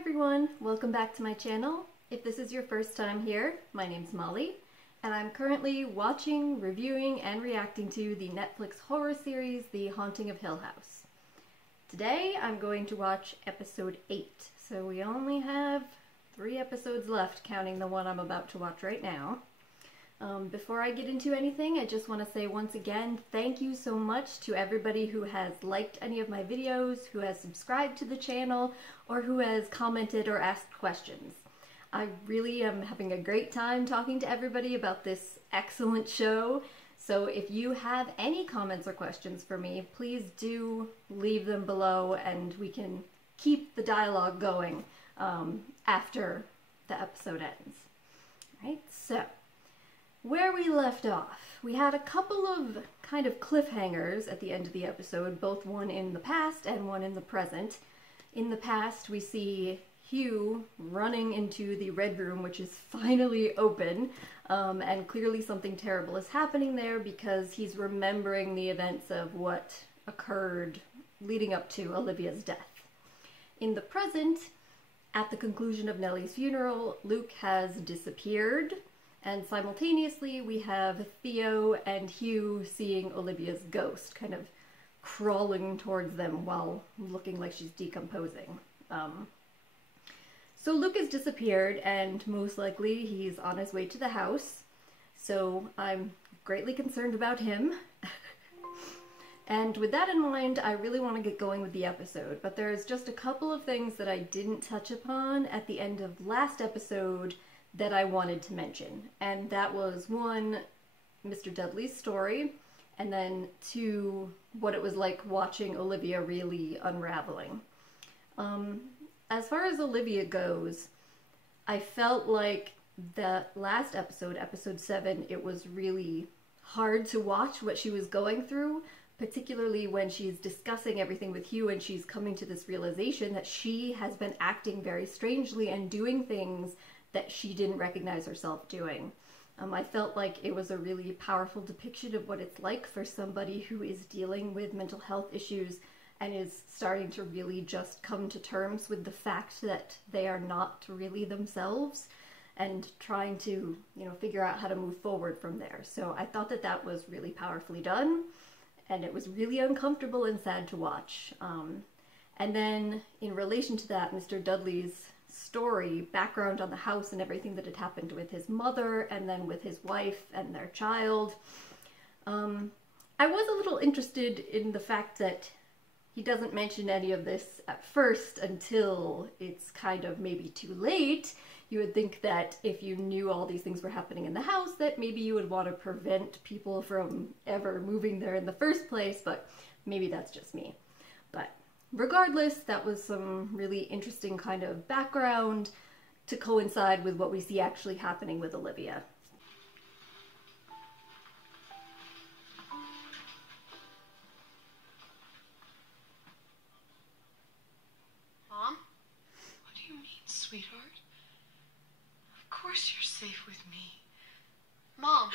everyone, welcome back to my channel. If this is your first time here, my name's Molly, and I'm currently watching, reviewing, and reacting to the Netflix horror series, The Haunting of Hill House. Today I'm going to watch episode 8, so we only have 3 episodes left, counting the one I'm about to watch right now. Before I get into anything, I just want to say once again, thank you so much to everybody who has liked any of my videos, who has subscribed to the channel, or who has commented or asked questions. I really am having a great time talking to everybody about this excellent show, so if you have any comments or questions for me, please do leave them below and we can keep the dialogue going after the episode ends. Alright, so where we left off, we had a couple of kind of cliffhangers at the end of the episode, both one in the past and one in the present. In the past, we see Hugh running into the red room, which is finally open, and clearly something terrible is happening there because he's remembering the events of what occurred leading up to Olivia's death. In the present, at the conclusion of Nellie's funeral, Luke has disappeared, and simultaneously we have Theo and Hugh seeing Olivia's ghost kind of crawling towards them while looking like she's decomposing. So Luke has disappeared and most likely he's on his way to the house, so I'm greatly concerned about him. And with that in mind, I really want to get going with the episode, but there's just a couple of things that I didn't touch upon at the end of last episode that I wanted to mention, and that was 1, Mr. Dudley's story, and then 2, what it was like watching Olivia really unraveling. As far as Olivia goes, I felt like the last episode, episode 7, it was really hard to watch what she was going through, particularly when she's discussing everything with Hugh and she's coming to this realization that she has been acting very strangely and doing things that she didn't recognize herself doing. I felt like it was a really powerful depiction of what it's like for somebody who is dealing with mental health issues and is starting to really just come to terms with the fact that they are not really themselves and trying to, figure out how to move forward from there. So I thought that that was really powerfully done, and it was really uncomfortable and sad to watch. And then in relation to that, Mr. Dudley's story, background on the house and everything that had happened with his mother and then with his wife and their child. I was a little interested in the fact that he doesn't mention any of this at first until it's kind of maybe too late. You would think that if you knew all these things were happening in the house, that maybe you would want to prevent people from ever moving there in the first place, but maybe that's just me. But regardless, that was some really interesting kind of background to coincide with what we see actually happening with Olivia. Mom? What do you mean, sweetheart? Of course you're safe with me. Mom!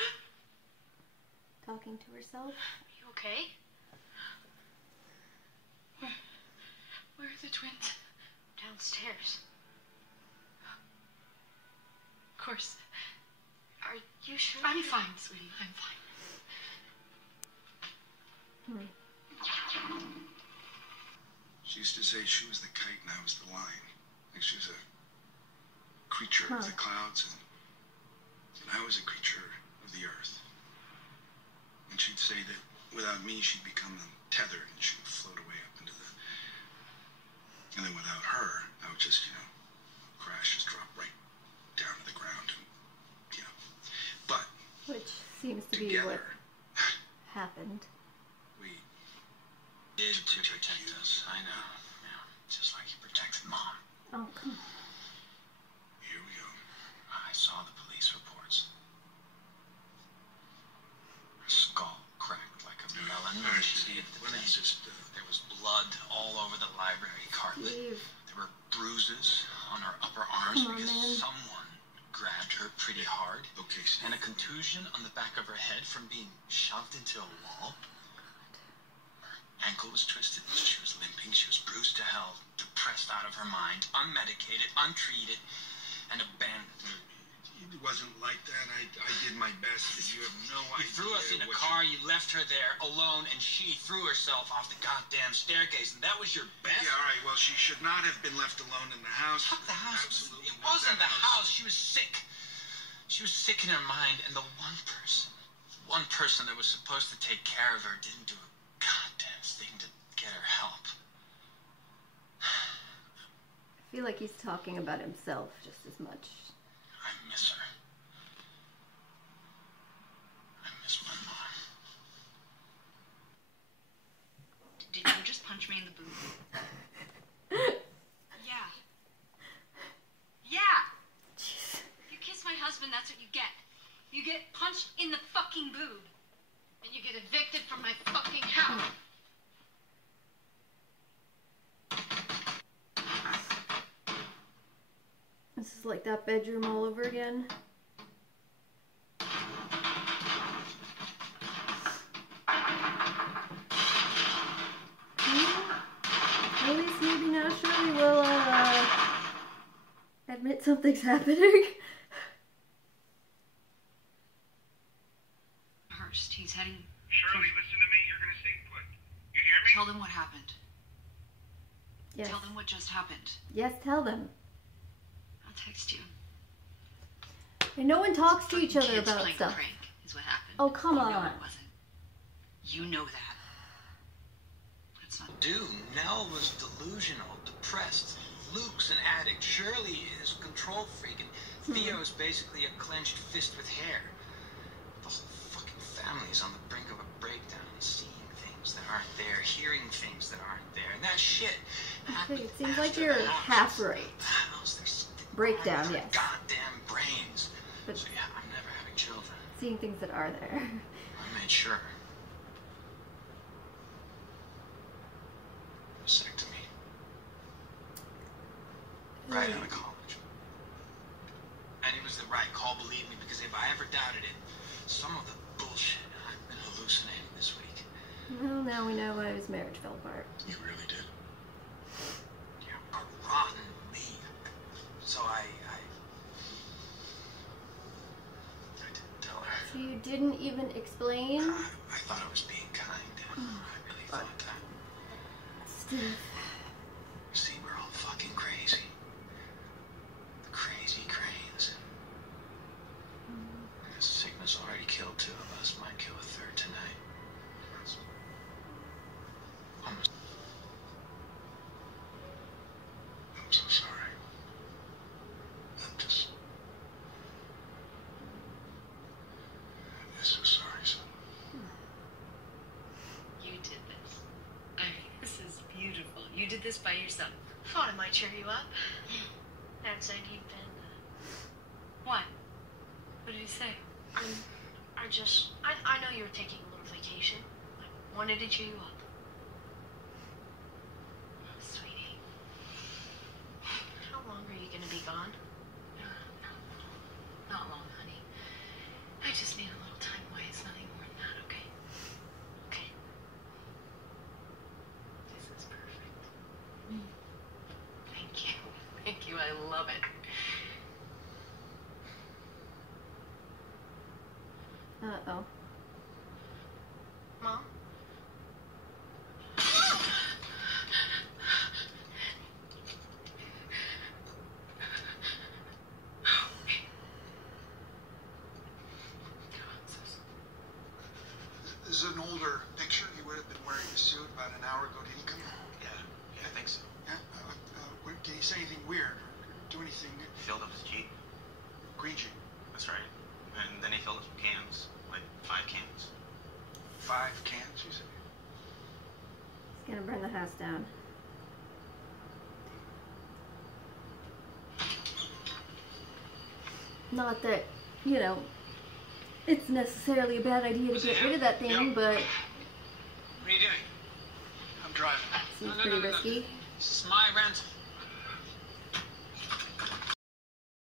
Talking to herself. Are you okay? Where are the twins? Downstairs. Of course. Are you sure? I'm fine, sweetie. I'm fine. She used to say she was the kite and I was the line. Like she was a creature of the clouds and I was a creature of the earth. And she'd say that without me she'd become tethered and she would float away up into the... And then without her, I would just, crash, just drop right down to the ground. But which seems to be what happened. We did to protect us, I know. Yeah, just like you protected Mom. Oh, come on. Here we go. I saw the police reports. Her skull cracked like a melon when she hit the desk. There was blood all over the library carpet. Steve. There were bruises on her upper arms because man. someone grabbed her pretty hard. Okay, Steve. And a contusion on the back of her head from being shoved into a wall. Her ankle was twisted. She was limping. She was bruised to hell, depressed out of her mind, unmedicated, untreated, and abandoned. It wasn't like that. I did my best, but you have no idea. You threw us in a car, you left her there alone, and she threw herself off the goddamn staircase, and that was your best? Yeah, all right, well, she should not have been left alone in the house. Fuck the house. Absolutely. It wasn't the house. She was sick. She was sick in her mind, and the one person that was supposed to take care of her didn't do a goddamn thing to get her help. I feel like he's talking about himself just as much. I miss her. I miss my mom. Did you just punch me in the boob? Yeah. Yeah! Jeez. You kiss my husband, that's what you get. You get punched in the fucking boob. And you get evicted from my fucking house. This is like that bedroom all over again. At least maybe now Shirley will admit something's happening. Hurst, he's heading... Shirley, listen to me. You're going to stay put. You hear me? Tell them what happened. Yes. Tell them what just happened. Yes, tell them. I'll text you. And no one talks to each other Kids about playing stuff. prank is what happened. Oh, come You on. know it wasn't. You know that. That's not... Dude, Nell was delusional, depressed. Luke's an addict. Shirley is a control freak. And Theo is basically a clenched fist with hair. The whole fucking family is on the brink of a breakdown, seeing things that aren't there, hearing things that aren't there. And that shit happened. Okay, it seems like after you're the house. half right. The house, they're sitting Breakdown, on their yes. goddamn brains. But So yeah, I'm never having children. seeing things that are there. I made sure. Vasectomy. Right out of college. And it was the right call, believe me, because if I ever doubted it, some of the bullshit I've been hallucinating this week. Well, now we know why his marriage fell apart. You really did. Yeah, a rotten me. So I didn't tell her. So you didn't even explain? I thought I was being kind. I really thought that. Steve. See, we're all fucking crazy. The crazy cranes. And this sickness already killed 2 of us. Might kill a 3rd tonight. That's almost. I'm so sorry. I'm just so sorry, son. You did this. I mean, this is beautiful. You did this by yourself. Thought it might cheer you up. Dad said you've been. What? What did he say? I know you were taking a little vacation. I wanted to cheer you up. Oh, sweetie. How long are you gonna be gone? Not long, honey. I just need a little time away. It's nothing more than that, okay? Okay. This is perfect. Thank you. Thank you. I love it. Uh-oh. Mom? This is an older picture. He would have been wearing a suit about an hour ago. Did he come in? Yeah, I think so. Yeah. Did he say anything weird or do anything? Filled up his Jeep. Green Jeep. That's right. And then he filled up some cans, like 5 cans. 5 cans, you said? He's gonna burn the house down. Not that, you know, it's necessarily a bad idea to get rid of that thing, but What are you doing? I'm driving. seems pretty risky. This is my rental.